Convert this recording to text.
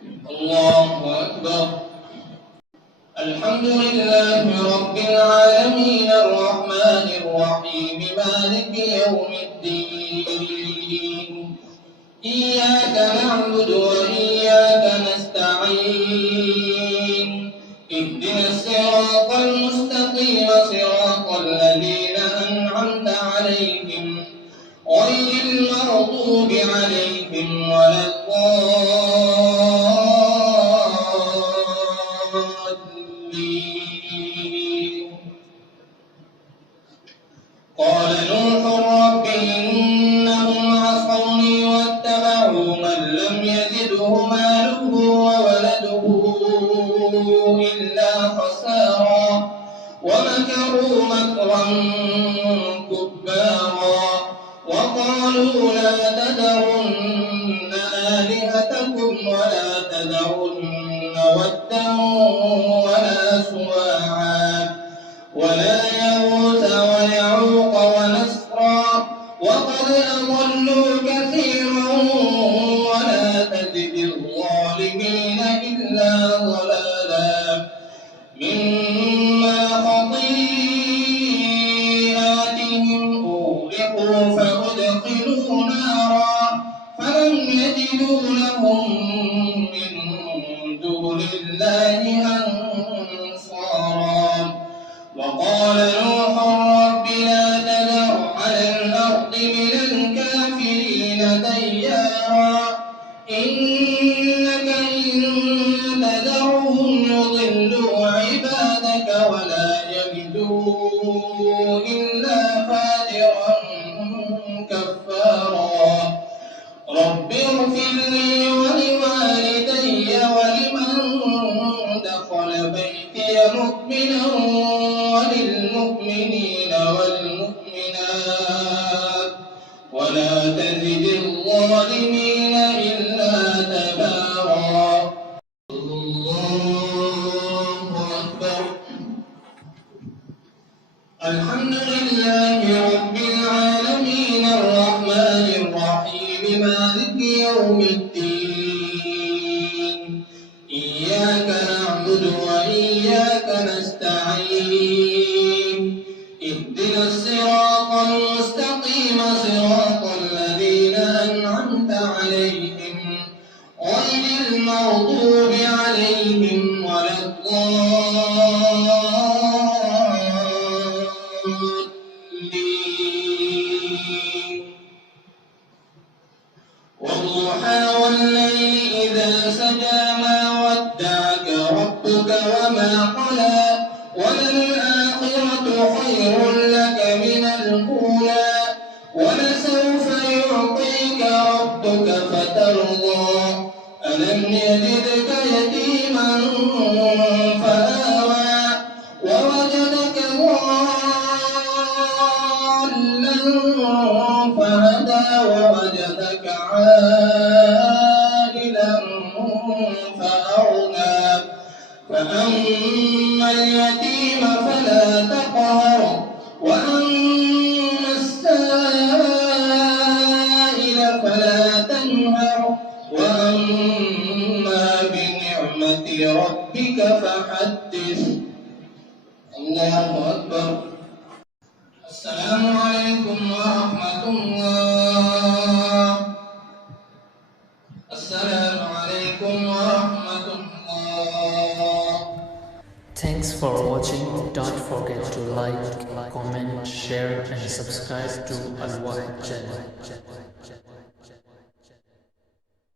الله أكبر. الحمد لله رب العالمين الرحمن الرحيم مالك يوم الدين. إياك نعبد وإياك نستعين. اهدنا الصراط المستقيم صراط الذين أنعمت عليهم غير المغضوب عليهم ولا الضالين. قال نوح رب إنهم عصوني واتبعوا من لم يزده ماله وولده إلا خسارا ومكروا مكرا كبارا وقالوا لا تذرن آلهتكم ولا تذرن ودا ولا سواعا ولا يغوث ويعوق ونسرا وقد أضلوا كثيرا ولا تزد الظالمين إلا ضلالا. مما خطيئاتهم أغرقوا فأدخلوا نارا فلم يجدوا لهم من دون الله أنصارا. وقال نوح رب لا تذر على الأرض من الكافرين ديارا إنك إن تذرهم يضلوا عبادك ولا يلدوا إلا فاجرا كفارا. رب اغفر لي ولوالدي ولمن دخل بيتي مؤمنا وللمؤمنين والمؤمنات ولا تزد الظالمين إلا تبارا. الله أكبر. الحمد لله رب العالمين الرحمن الرحيم مالك يوم الدين. إياك نعبد وإياك نستعين. اهدنا الصراط المستقيم صراط الذين أنعمت عليهم غير المغضوب عليهم ولا الضالين. والضحى والليل إذا سجى ما ودعك ربك وما قلى وللآخرة خير لك من الأولى ولسوف يعطيك ربك فترضى. ألم يجدك يتيما فآوى ووجدك ضالا فهدى ووجدك عائلا فأغنى. فأما اليتيم فلا تقهر وأما السائل فلا تنهر وأما بنعمة ربك فحدث. الله أكبر. السلام عليكم ورحمة الله. السلام عليكم ورحمة الله. Thanks for watching. Don't forget to like, comment, share and subscribe to Al Wahid channel.